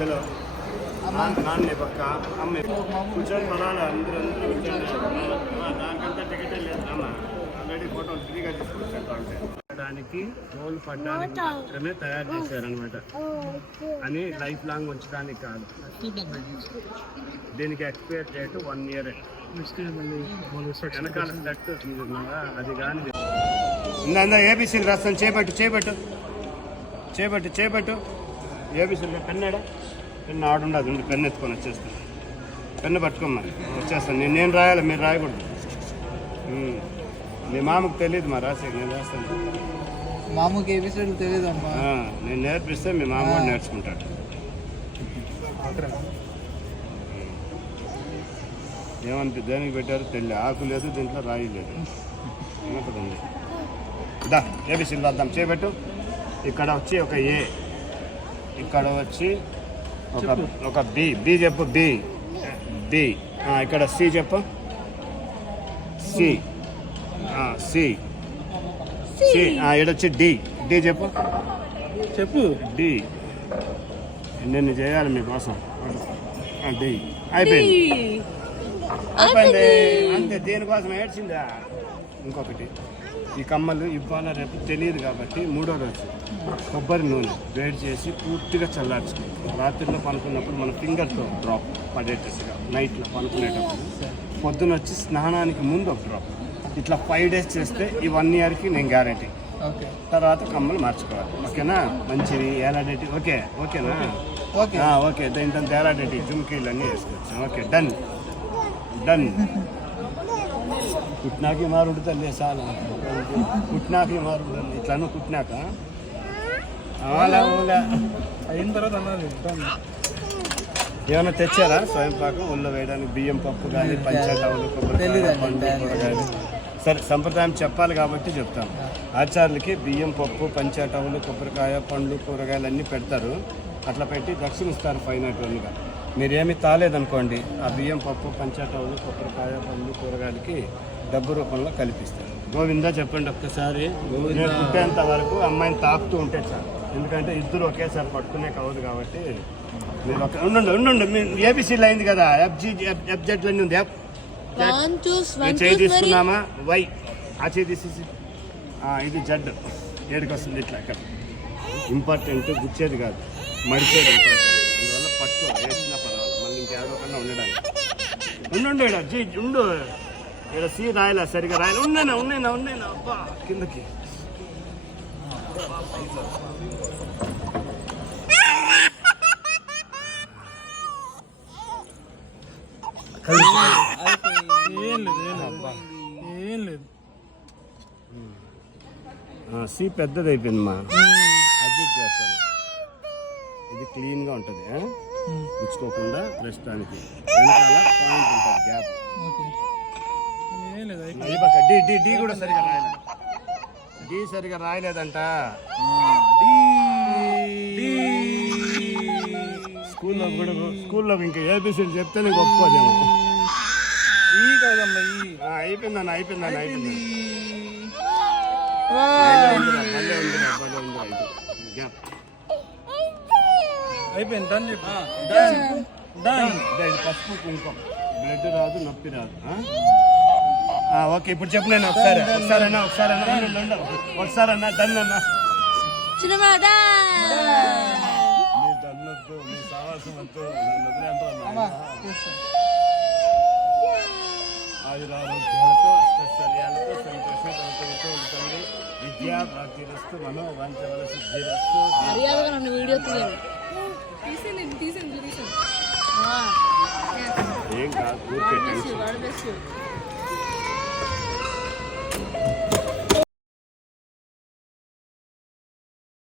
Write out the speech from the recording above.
పిల్లలు నాన్న పక్క అమ్మ కూర్చొని పదాలు అందరూ దానికంతా టికెటే లేదు అమ్మ ఆల్రెడీ ఫోటోలు ఫ్రీగా తీసుకొచ్చారు దానికి రోల్ పడ్డానికి మాత్రమే తయారు చేశారనమాట అని లైఫ్ లాంగ్ ఉంచడానికి కాదు. దీనికి ఎక్స్పైర్ డేట్ 1 year. వెనకాల సెట్ అది కానీ ఇందా ఏబీసీలు రాస్తాను. చేపట్టు ఏబీసీలు పెన్నాడా పెన్ను ఆడుండదు. పెన్ను ఎత్తుకొని వచ్చేస్తాను. పెన్ను పట్టుకోమ్మా వచ్చేస్తాను. నేను రాయాలి, మీరు రాయకూడదు. మీ మామకు తెలియదు మా రాసే, నేను రాస్తాను. మామూకి ఏబీసీలు తెలియదు అమ్మా. నేను నేర్పిస్తే మీ మామ కూడా నేర్చుకుంటాడు. ఏమనిపి దేనికి పెట్టారు తెలియదు. ఆకు లేదు, దీంట్లో రాయి లేదు. ఏమవుతుందండి దా ఏబీసీలు రాద్దాం. చేపెట్టు. ఇక్కడ వచ్చి ఒక ఏ, ఇక్కడ వచ్చి ఒక బి చెప్పు. బి ఇక్కడ సి చెప్పు. సి ఇడొచ్చి డి చెప్పు. డి ఎన్ని చేయాలి మీకోసం. డి అయిపోయింది అంతే. దేనికోసం ఏడ్చిందా. ఇంకొకటి ఈ కమ్మలు ఇవ్వాల రేపు తెలియదు కాబట్టి 3వ రోజు కొబ్బరి నూనె వేడి చేసి పూర్తిగా చల్లార్చుకోండి. రాత్రిలో పనుకున్నప్పుడు మన ఫింగర్తో డ్రాప్ పడేటట్టుగా నైట్లో పనుకునేటప్పుడు, పొద్దున వచ్చి స్నానానికి ముందు ఒక డ్రాప్. ఇట్లా 5 days చేస్తే ఈ 1 yearకి నేను గ్యారంటీ. తర్వాత కమ్మలు మార్చుకోవాలి. ఓకేనా. మంచిది ఏలాడేటి. ఓకేనా. ఓకే దీంట్లో ఏలాడేటి జుమ్కీలు అన్నీ వేసుకోవచ్చు. Okay done. కుట్నాకి మారుడు తల్లి చాలా కుట్నాకి మారుడు ఇట్లాను కుట్నాక అయిన తర్వాత అన్నది ఏమైనా తెచ్చారా స్వయంపాకం ఒళ్ళు వేయడానికి? బియ్యం పప్పు కానీ పంచాయతీలు కూరగాయలు. సరే సంప్రదాయం చెప్పాలి కాబట్టి చెప్తాను. ఆచార్యులకి బియ్యం పప్పు పంచాటవులు కొబ్బరికాయ పండ్లు కూరగాయలు అన్నీ పెడతారు. అట్లా పెట్టి దక్షిణిస్తారు ఫైనల్గా. మీరేమి తాలేదనుకోండి, ఆ బియ్యం పప్పు పంచాటవులు కొబ్బరికాయ పండ్లు కూరగాయలకి డబ్బు రూపంలో కల్పిస్తారు. గోవిందా చెప్పండి ఒక్కసారి. నేను పుట్టేంత వరకు అమ్మాయిని తాకుతూ ఉంటే చాలు. ఎందుకంటే ఇద్దరు ఒకేసారి పట్టుకునే కావద్దు కాబట్టి మీరు ఉండండి. మీరు ఏబీసీలు అయింది కదా, ఎఫ్జెడ్ అన్నీ ఉంది. చేయి తీసుకున్నామా వై ఆ చేయి తీసేసి ఇది జడ్ ఏడుకి వస్తుంది. ఇట్లా ఇక్కడ ఇంపార్టెంట్ గుచ్చేది కాదు, మడిచేది ఇంపార్టెంట్. అందువల్ల పట్టు వేసినా పర్వాలేదు. మళ్ళీ ఇంకేడోకన్నా ఉండడానికి ఉండు. ఇక్కడ సి రాయలా సరిగా రాయలే. ఉన్నాయినా అబ్బా కిందకి. ఏం లేదు. సి పెద్దది అయిపోయిందమ్మా. అడ్జస్ట్ చేస్తాను. ఇది క్లీన్గా ఉంటుంది, గుచ్చుకోకుండా ప్రస్తుతానికి. వెనకాల పాయింట్ ఉంటుంది, గ్యాప్. డి కూడా సరిగా రాయలే. డి సరిగా రాయలేదంట. స్కూల్లో ఇంకా ఏబీసీలు చెప్తే నీకు ఒప్పుకోదేమో. అయిపోయిందన్న. అయిపోయింది. పసుపు కుంకుమ బ్లడ్ రాదు, నొప్పి రాదు. ఓకే ఇప్పుడు చెప్పు. నేను ఒకసారన్నా డన్ అన్నా. మీ దన్నొద్దు, మీ సావాసం వద్దు. ఆయురారోగ్యాలతో అష్టైశ్వర్యాలతో సంతోషంతో ఉంటుంది. విద్యా ప్రాప్తిరస్తు, మనోవాంఛల సిద్ధిరస్తు. ఏం కాదు.